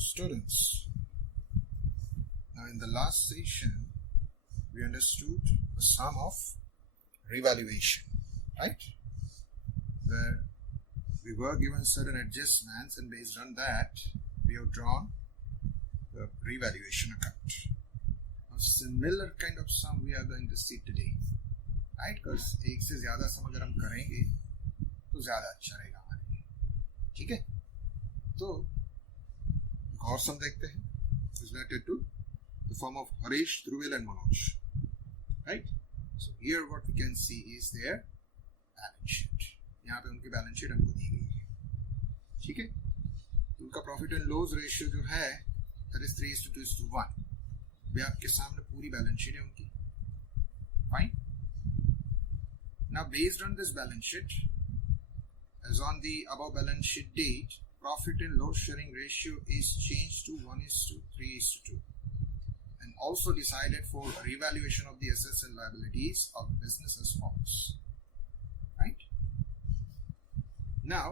students. Now in the last session we understood the sum of revaluation, right? Where we were given certain adjustments and based on that we have drawn the revaluation account. A similar kind of sum we are going to see today, right? Because एक से ज़्यादा sum अगर हम करेंगे तो ज़्यादा अच्छा रहेगा हमारे लिए, ठीक है? तो एक और sum देखते हैं related to the form of Harish, Dhruvil and Manoj, right? So here what we can see is their balance sheet. यहाँ पे उनकी बैलेंस शीट हमको दी गई है, ठीक है? उनका प्रॉफिट एंड लॉस रेशियो जो है that is 3:2:1. वे आपके सामने पूरी बैलेंस शीट है उनकी, fine? Now based on this balance sheet, as on the above balance sheet date, profit and loss sharing ratio is changed to 1:3:2 and also decided for revaluation of the assets and liabilities of the business as follows, right? Now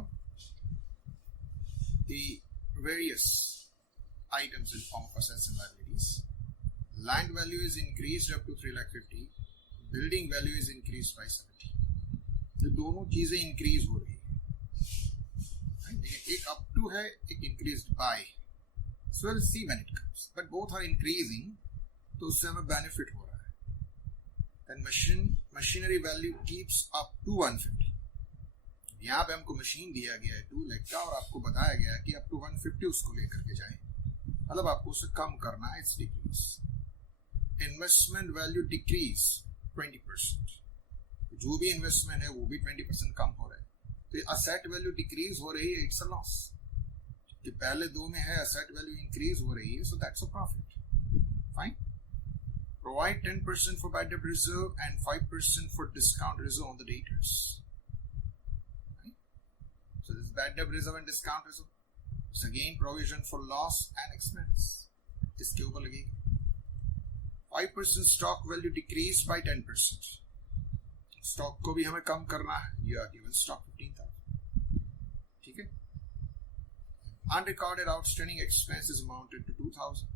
the various items in form of assets and liabilities. Land value is increased up to 3,50,000. Building value is increased by 70. तो दोनों चीजें इंक्रीज हो रही है, एक up to है, एक increased by. So we'll see when it comes. But both are increasing, तो उससे हमें बेनिफिट हो रहा है. Then machinery value keeps up to 150. यहाँ पे हमको मशीन दिया गया है 2 लाख का और आपको बताया गया है कि अप टू 150 उसको लेकर के जाएं, मतलब आपको उसे कम करना है. It's decrease. Investment value decrease 20%. जो भी इन्वेस्टमेंट है वो भी 20% कम हो रहा है. तो असेट वैल्यू डिक्रीज हो रही है, इट्स अ लॉस. कि पहले दो में है असेट वैल्यू इंक्रीज हो रही है, so that's a profit. Fine. Provide 10% for bad debt reserve and 5% for discount reserve on the debtors. So this bad debt reserve and discount reserve. It's again provision for loss and expense. इसके ऊपर लगेगी. 5% stock value decreased by 10%. Stock को भी हमें कम करना है. You are given stock 15,000. ठीक है? Unrecorded outstanding expenses amounted to 2,000.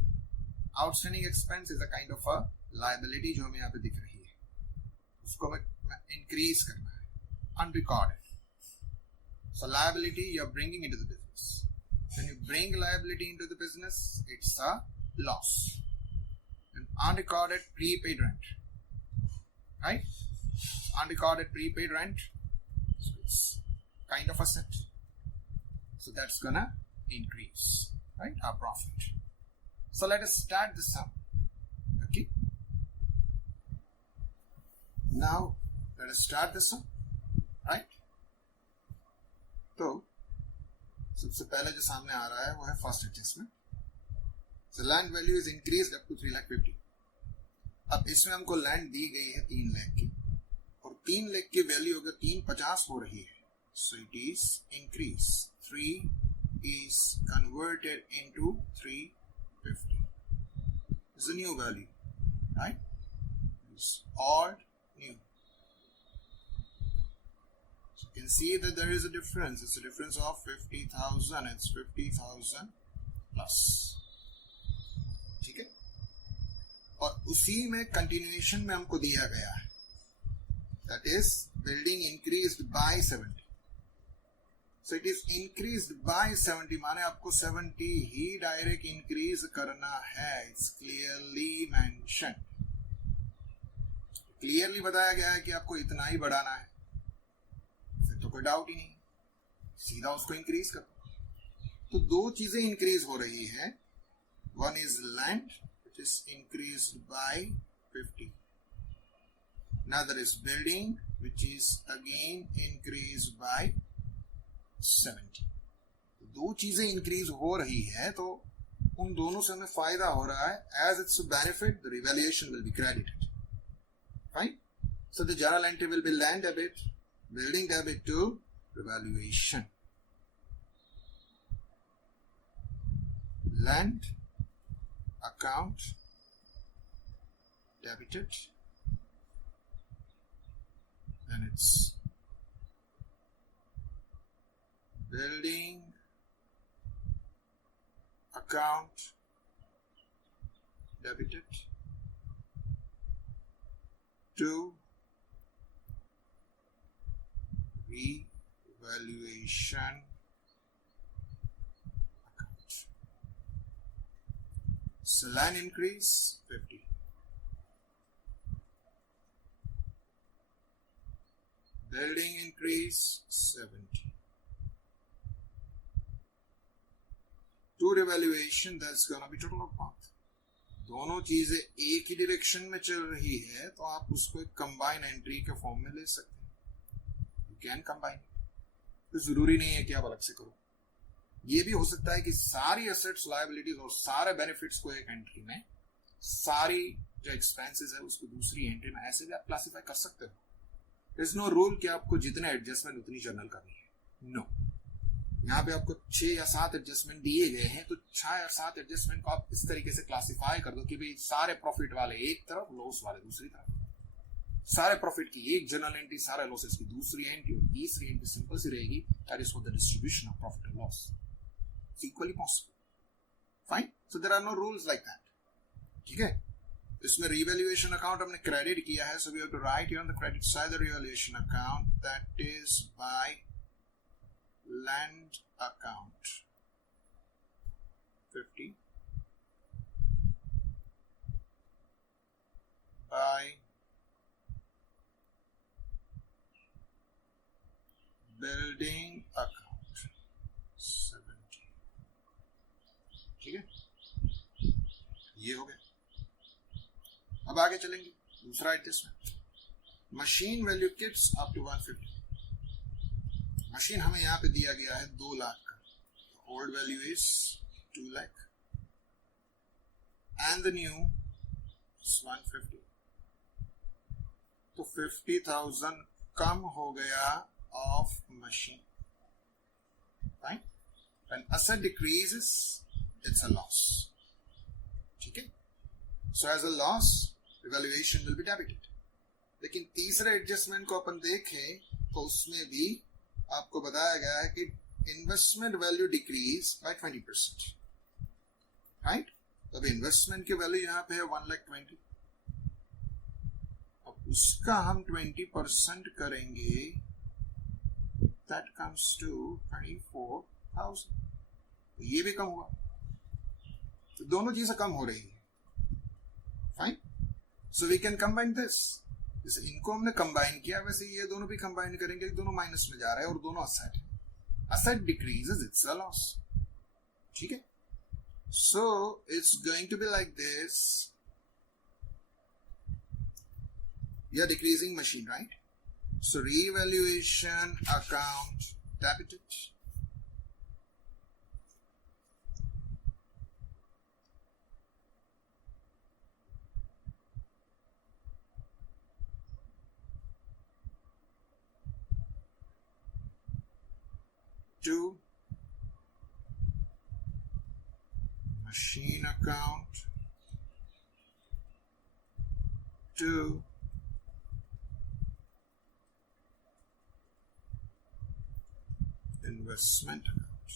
Outstanding expense is a kind of a liability जो हमें यहाँ पे दिख रही है. उसको हमें increase करना है. Unrecorded. So liability you are bringing into the business. When you bring liability into the business, it's a loss. And unrecorded prepaid rent, right? Unrecorded prepaid rent, so it's kind of asset. So that's gonna increase, right? Our profit. So let us start the sum. Okay. Now let us start the sum, right? तो सबसे पहले जो सामने आ रहा है वो है first adjustment. So land value is increased up to 3,50,000. अब इसमें हमको लैंड दी गई है 3 लाख की और 3 लाख की वैल्यू अगर 350 हो रही है, so it is increase. 3 is converted into 350. Is a new value, right? It's all new. You can see that there is a difference. It's a difference of 50,000. It's 50,000 plus. ठीक है? और उसी में कंटिन्यूएशन में हमको दिया गया है. That is building increased by 70. So it is increased by 70. माने आपको 70 ही डायरेक्ट इंक्रीज करना है. It's clearly mentioned. क्लियरली बताया गया है कि आपको इतना ही बढ़ाना है. तो कोई डाउट ही नहीं, सीधा उसको इंक्रीज कर. तो दो चीजें इंक्रीज हो रही है. One is land which is increased by 50. Another is building which is again increased by 70. दो चीजें इंक्रीज हो रही है तो उन दोनों से हमें फायदा हो रहा है. As it's benefit the revaluation will be credited. Fine. So the general entry will be land debit, building debit to revaluation. Land account debited, and it's building account debited to revaluation account. So line increase 50. Building increase 70. To revaluation, that's gonna be total of path. दोनों चीजें एक ही डायरेक्शन में चल रही है तो आप उसको एक कंबाइन एंट्री के फॉर्म में ले सकते हैं. You can combine. तो जरूरी नहीं है कि आप अलग से करो. ये भी हो सकता है कि सारी एसेट्स लायबिलिटीज और सारे बेनिफिट्स को एक एंट्री में, सारी जो एक्सपेंसेस है उसको दूसरी एंट्री में, ऐसे भी आप क्लासिफाई कर सकते हो. देयर इज नो रूल कि आपको जितने एडजस्टमेंट उतनी जर्नल करनी है. नो. यहाँ पे आपको 6 या 7 एडजस्टमेंट दिए गए हैं तो 6 या 7 एडजस्टमेंट को आप इस तरीके से क्लासिफाई कर दो कि भाई सारे प्रॉफिट वाले एक तरफ, लॉस वाले दूसरी तरफ. सारे प्रॉफिट की एक जर्नल एंट्री, सारे लॉसेस की दूसरी एंट्री, और तीसरी एंट्री सिंपल सी रहेगी, that is for the distribution of profit and loss. Equally possible. Fine. So there are no rules like that. ठीक है. इसमें रिवैल्यूएशन अकाउंट हमने क्रेडिट किया है, so we have to write here on the credit side the revaluation account that is by land account 50 by building account 70. ठीक है. ये हो गया. अब आगे चलेंगे. दूसरा adjustment, machine value gets up to 150. Machine हमें यहां पे दिया गया है 2 लाख का. Old value is 2 lakh and the new is 150. तो 50,000 कम हो गया of machine. Right. When asset decreases it's a loss. ठीक है. So as a loss revaluation will be debited. लेकिन तीसरे एडजस्टमेंट को अपन देखें तो उसमें भी आपको बताया गया है कि इन्वेस्टमेंट वैल्यू डिक्रीज बाय 20%. राइट. अब इन्वेस्टमेंट की वैल्यू यहां पे है 1,20,000. अब उसका हम 20% करेंगे, दैट कम्स टू 24,000. ये भी कम हुआ. तो दोनों चीजें कम हो रही है. Fine. So we can combine this. जैसे इनको हमने कंबाइन किया वैसे ये दोनों भी कंबाइन करेंगे. दोनों माइनस में जा रहे हैं और दोनों असेट है. Asset decreases it's a loss. ठीक है. So it's going to be like this. We are decreasing machine, right. So revaluation account debited to machine account to investment account.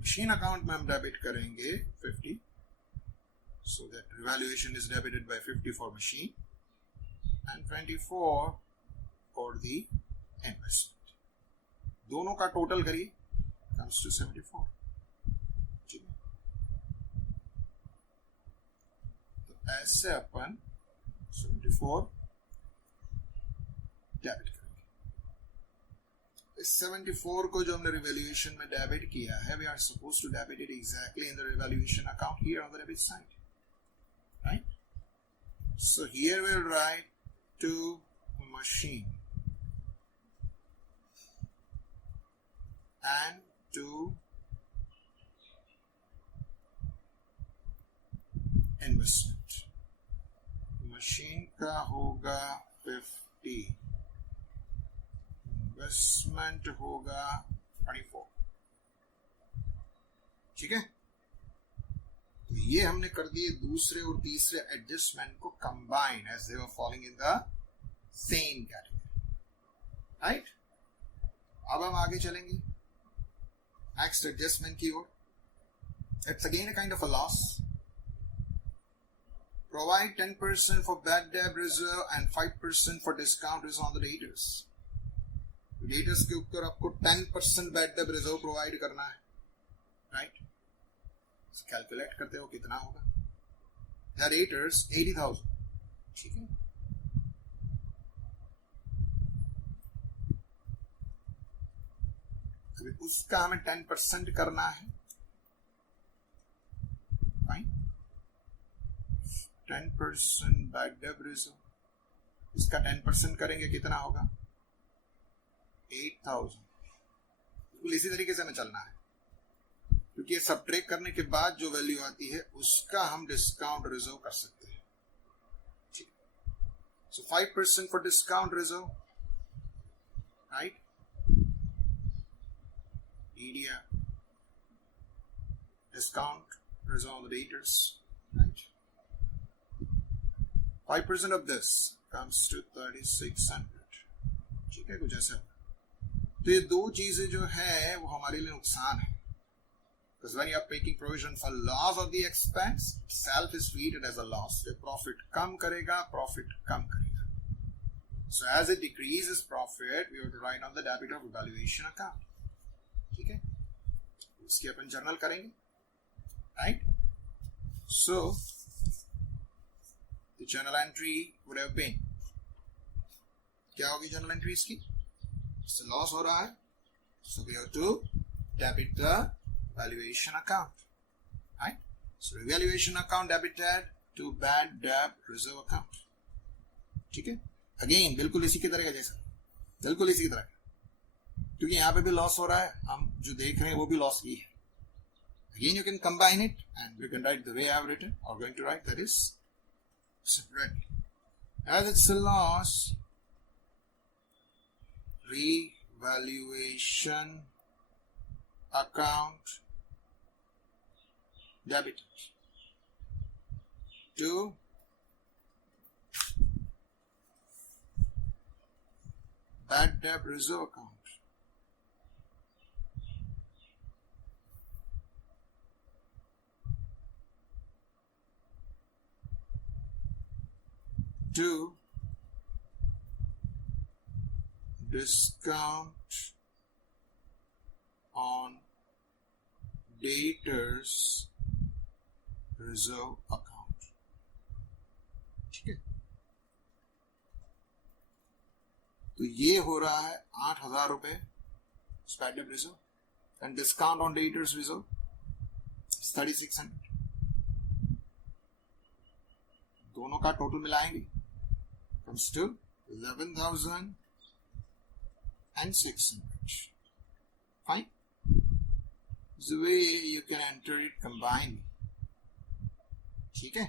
machine account में हम डेबिट करेंगे 50. so that revaluation is debited by 50 for machine and 24 for the investment. दोनों का टोटल करिए, comes to 74. ठीक है. तो ऐसे अपन 74 डेबिट करेंगे. इस 74 को जो हमने रिवैल्यूएशन में डेबिट किया है, we are suppose to debit it exactly in the revaluation account here on the debit side. Right. So here we will write to machine and to investment. Machine का होगा 50, इन्वेस्टमेंट होगा 24. ठीक है. तो ये हमने कर दिए दूसरे और तीसरे एडजस्टमेंट को combine as they were following in the same category. Right. अब हम आगे चलेंगे नेक्स्ट एडजस्टमेंट की ओर. It's again a kind of a loss. Provide 10% for bad debt reserve and 5% for discount reserve on the debtors. Debtors के ऊपर आपको 10% bad debt reserve provide करना है, right? कैलकुलेट करते हो कितना होगा. The debtors 80,000. ठीक है. अभी उसका हमें 10% करना है. 10% bad debt reserve. इसका 10% करेंगे कितना होगा? 8,000. बिल्कुल इसी तरीके से हमें चलना है, क्योंकि ये सब्ट्रैक्ट करने के बाद जो वैल्यू आती है उसका हम डिस्काउंट रिजर्व कर सकते हैं. ठीक. So 5% for discount reserve, right? Media discount reserve on the debtors, right? 5% of this comes to 3,600. ठीक है, कुछ ऐसा. तो ये दो चीजें जो है वो हमारे लिए नुकसान है. Because when you are making provision for loss of the expense, itself is treated as a loss. The profit कम करेगा, profit कम करेगा. So as it decreases profit, we have to write on the debit of valuation account. ठीक है, इसकी अपन जर्नल करेंगे, right? So the journal entry would have been, क्या होगी journal entry इसकी? इससे loss हो रहा है, so we have to debit the valuation account, right? So valuation account debited to bad debt reserve account. ठीक है, again बिल्कुल इसी की तरह का जैसा, बिल्कुल इसी की तरह, क्योंकि यहाँ पे भी लॉस हो रहा है, हम जो देख रहे हैं वो भी लॉस ही है. Again you can combine it and we can write the way I have written, or going to write, that is separate. As it's a loss, revaluation account debited to bad debt reserve account. To discount on debtors reserve account. ठीक है, तो ये हो रहा है 8,000 रुपए bad debt reserve, and discount on debtors reserve is 3,600. दोनों का टोटल मिलाएंगे, comes to 11,600. Fine. The way you can enter it combined. ठीक है,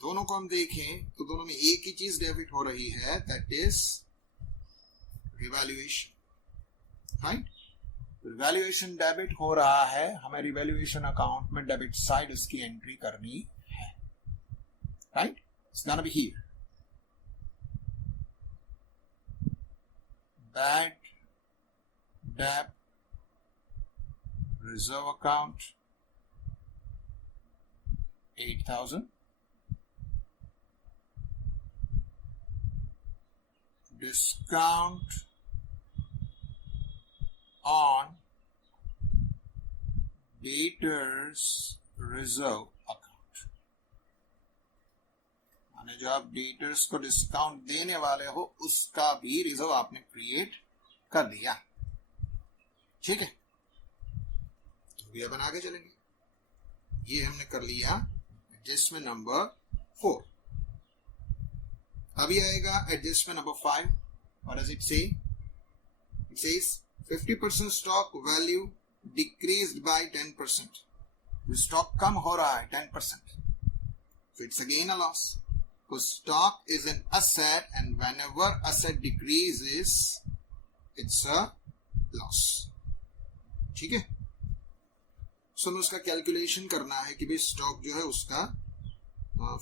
दोनों को हम देखें तो दोनों में एक ही चीज डेबिट हो रही है, that is revaluation. Right? Revaluation debit हो रहा है, हमें रिवैल्यूएशन अकाउंट में डेबिट साइड उसकी एंट्री करनी है. Right? It's gonna be here. Bad debt reserve account 8,000. Discount on debtors reserve account. माने जो आप डेटर्स को डिस्काउंट देने वाले हो उसका भी रिजर्व आपने क्रिएट कर दिया. ठीक है, तो भी अपन आगे चलेंगे. ये हमने कर लिया एडजस्टमेंट नंबर 4. अभी आएगा adjustment number 5. What does it say? It says 50% stock value decreased by 10%. स्टॉक कम हो रहा है 10%. So it's again a loss. Because stock is an asset and whenever asset decreases, it's a loss. ठीक है, सो हमें उसका कैलकुलेशन करना है कि भाई स्टॉक जो है उसका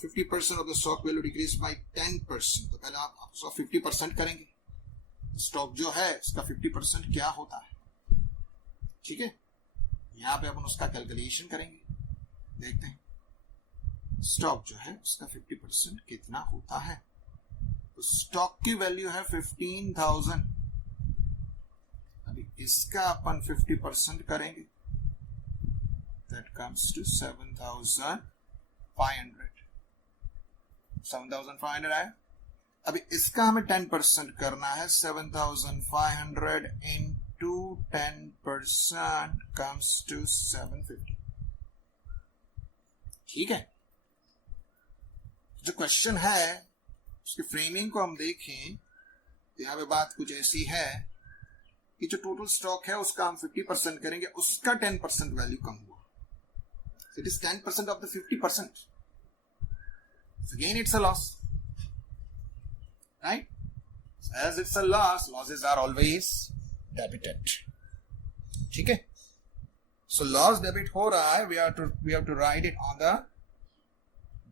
50% of the stock value decrease by 10%. तो पहले आप उसका 50% करेंगे. स्टॉक जो है उसका 50% क्या होता है. ठीक है, यहां पे अपन उसका कैलकुलेशन करेंगे, देखते हैं स्टॉक जो है उसका 50% कितना होता है। तो स्टॉक की वैल्यू है 15,000, अभी इसका अपन 50% करेंगे, दैट कम्स टू 7,500 आया। अभी इसका हमें 10% करना है, 7,500 into 10% comes to 750। ठीक है, जो क्वेश्चन है उसकी फ्रेमिंग को हम देखें, यहां पे बात कुछ ऐसी है कि जो टोटल स्टॉक है उसका हम 50% करेंगे, उसका 10% वैल्यू कम हुआ, it is 10% of the 50%, again it's a loss, right? As it's a loss, losses are always debited. ठीक है, so loss debit हो रहा है, we have to write it on the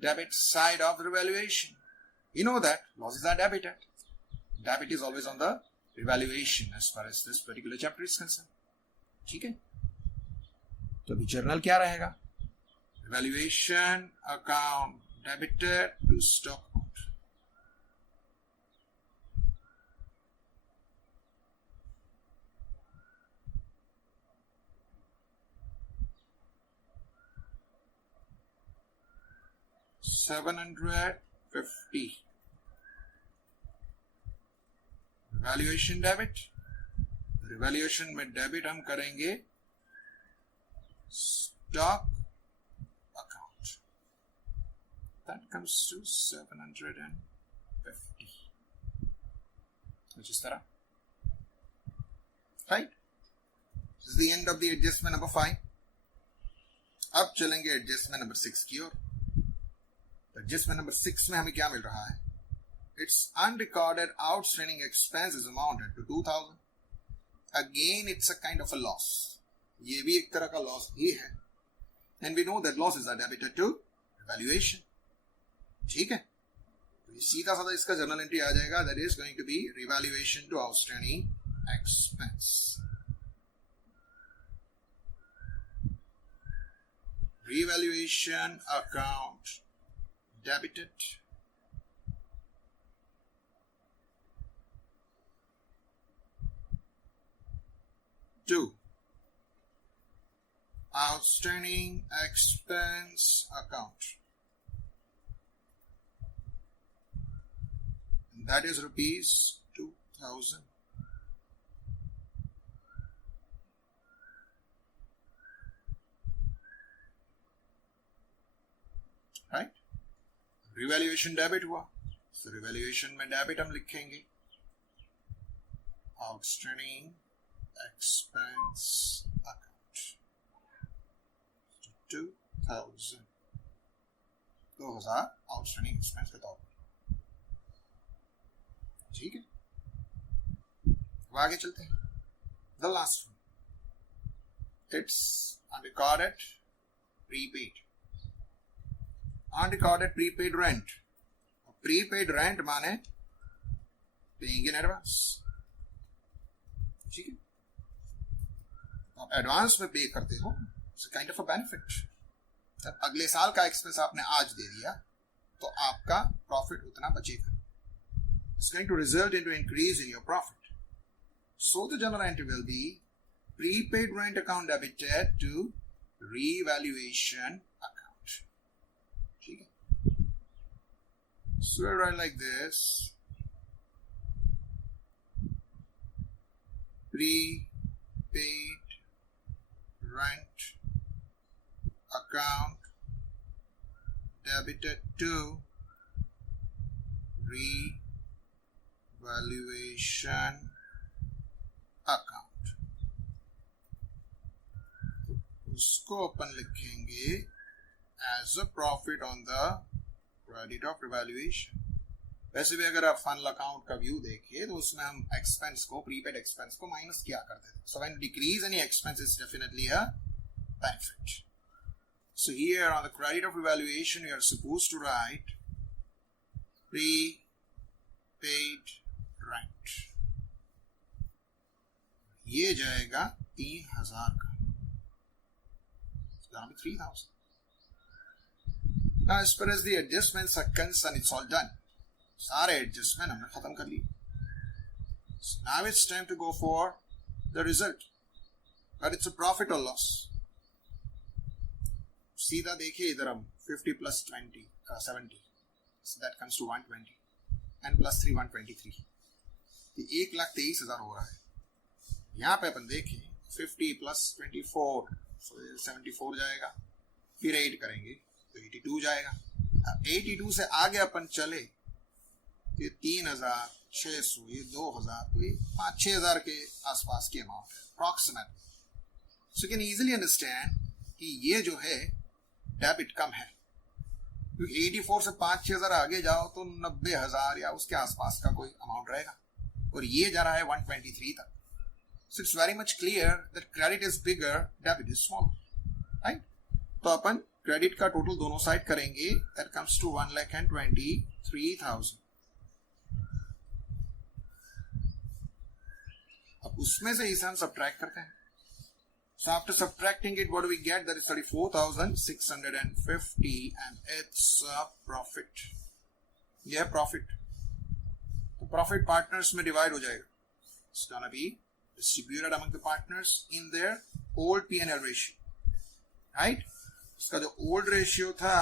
debit side of the revaluation. You know that losses are debited. Debit is always on the revaluation as far as this particular chapter is concerned. ठीक है, तो अभी जर्नल क्या रहेगा, revaluation account debited to stock account. $750 revaluation debit, revaluation में debit हम करेंगे stock account, that comes to 750, कुछ इस तरह, right. This is the end of the adjustment number 5। अब चलेंगे एडजस्टमेंट नंबर 6 की ओर। एडजस्टमेंट नंबर 6 में हमें क्या मिल रहा है, it's unrecorded outstanding expenses amounted to 2,000। Again it's a kind of a loss, ये भी एक तरह का लॉस ही है, and we know that losses are debited to revaluation. ठीक है, तो सीधा साधा इसका जर्नल एंट्री आ जाएगा, that is going to be revaluation to outstanding expense. Revaluation account debited to outstanding expense account, and that is rupees 2,000. Right, revaluation debit हुआ, तो रिवैल्यूएशन में डेबिट हम लिखेंगे outstanding expense account 2,000 outstanding expense के तौर पर। ठीक है, अब आगे चलते हैं। The last one, it's unrecorded prepaid, unrecorded prepaid rent. Prepaid rent माने पेइंग इन एडवांस। ठीक है, आप एडवांस में पे करते हो, it's kind of a benefit. जब अगले साल का एक्सपेंस आपने आज दे दिया तो आपका प्रॉफिट उतना बचेगा, it's going to result into increase in your profit. So the general entry will be prepaid rent account debited to revaluation account. ठीक है, so I write like this, prepaid rent account debited to revaluation account। उसको अपन लिखेंगे as a profit on the credit of revaluation। वैसे भी अगर आप final account का व्यू देखिए तो उसमें हम एक्सपेंस को, प्रीपेड एक्सपेंस को माइनस किया करते थे। So when decrease any expense is definitely a benefit. So here on the credit of revaluation we are supposed to write prepaid rent, ये जाएगा 3,000 का। gonna be 3,000. Now, as far as the adjustments are concerned, it's all done. सारे adjustment हमने खत्म कर लिए. So now it's time to go for the result. But it's a profit or loss. सीधा देखिए इधर हम 50 plus 20 का 70. So that comes to 120. And plus 3 123. ये 1,23,000 हो रहा है. यहाँ पे अपन देखें 50 plus 24, so 74 जाएगा. फिर 8 करेंगे तो 82 जाएगा. अब 82 से आगे अपन चले तो ये 3,600, ये 2,000, तो ये 5-6,000 के आसपास की अमाउंट है approximate. So can easily understand कि ये जो है डेबिट कम है, क्योंकि 84 से 5-6,000 आगे जाओ तो 90,000 या उसके आसपास का कोई अमाउंट रहेगा, और ये जा रहा है 123 तक. So it's very much clear that credit is bigger, debit is small, right. तो अपन क्रेडिट का टोटल दोनों साइड करेंगे, दैट कम्स टू 1,23,000. अब उसमें से इसे हम सब्ट्रैक्ट करते हैं. So after subtracting it, what do we get? That is 34,650, and it's a profit. Yeah, profit. The profit partners में divide हो जाएगा. It's gonna be distributed among the partners in their old P&L ratio, right? इसका जो old ratio था,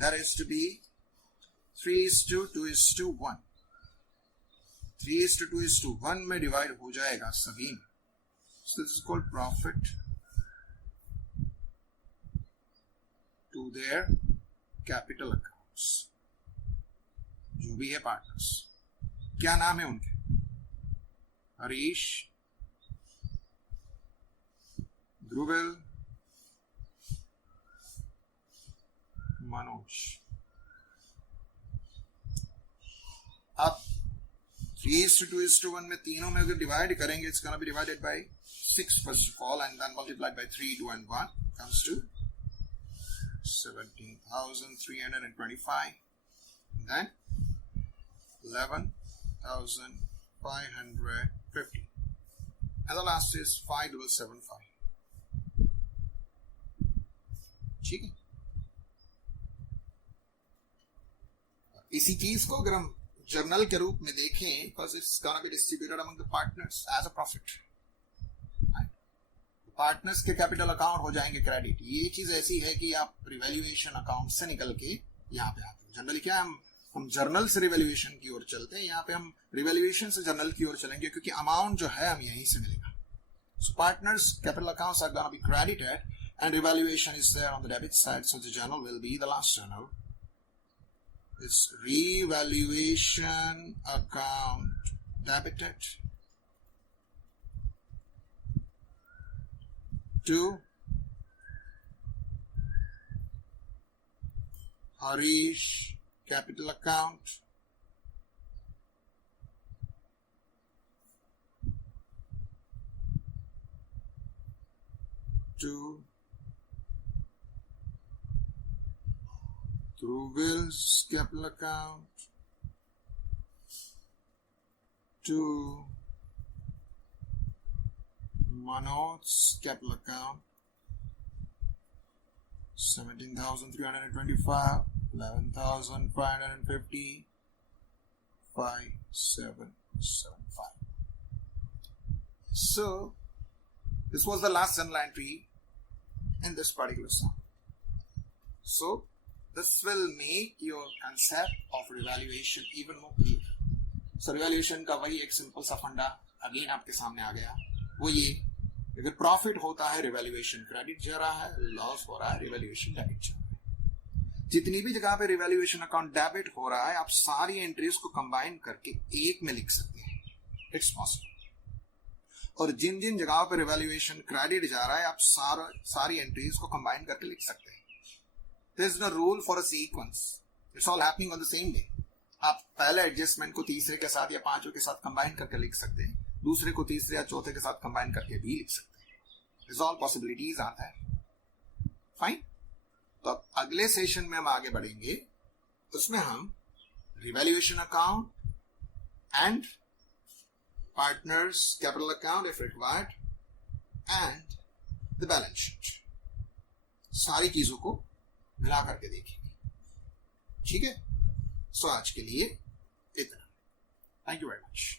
that is to be 3:2:1. 3:2:1 में divide हो जाएगा सभी में. So this is called profit to their capital accounts. जो भी है पार्टनर्स, क्या नाम है उनके? हरीश, ध्रुविल, मनोज. अब 3:2:1 में तीनों में अगर डिवाइड करेंगे, it's gonna be divided by 6 first of all, and then multiplied by 3, 2, and 1 comes to 17,325. And then 11,550. And the last is 5,775. ठीक है. इसी चीज को अगर हम जर्नल के रूप में देखें, because it's gonna be distributed among the partners as a profit. Partners के कैपिटल अकाउंट हो जाएंगे क्रेडिट. ये चीज ऐसी है कि आप रिवैल्यूएशन अकाउंट से निकल के यहाँ पे आते हैं. जनरली क्या हम जर्नल से रिवैल्यूएशन की ओर चलते हैं, यहाँ पे हम रिवैल्यूएशन से जर्नल की ओर चलेंगे, क्योंकि अमाउंट जो है हम यहीं से मिलेगा. So partners capital accounts are gonna be credited and revaluation is there on the debit side. So the journal will be the last journal. It's revaluation account debited to Harish capital account, to Dhruvil's capital account, to Manoj's capital account, 17,325, 11,550, 5,775. So this was the last journal entry in this particular sum. So this will make your concept of revaluation even more clear. So revaluation का वही एक सिंपल सा फंडा अगेन आपके सामने आ गया. वो ये, अगर प्रॉफिट होता है रिवैल्यूएशन क्रेडिट जा रहा है, लॉस हो रहा है रिवैल्यूएशन डेबिट जा रहा है. जितनी भी जगह पे रिवैल्यूएशन अकाउंट डेबिट हो रहा है, आप सारी एंट्रीज को कंबाइन करके एक में लिख सकते हैं. It's possible. और जिन जिन जगहों पे रिवैल्यूएशन क्रेडिट जा रहा है, आप सारी एंट्रीज को कंबाइन करके लिख सकते हैं. There is no rule for a sequence. It's all happening on the same day. आप पहले एडजस्टमेंट को तीसरे के साथ या पांचों के साथ कंबाइन करके लिख सकते हैं, दूसरे को तीसरे या चौथे के साथ कंबाइन करके भी लिख सकते हैं. It's all possibilities आता है. फाइन. तो अब अगले सेशन में हम आगे बढ़ेंगे, उसमें हम revaluation account and partners capital account if required and the balance sheet. सारी चीजों को मिला करके देखेंगे। ठीक है, सो आज के लिए इतना। Thank you very much.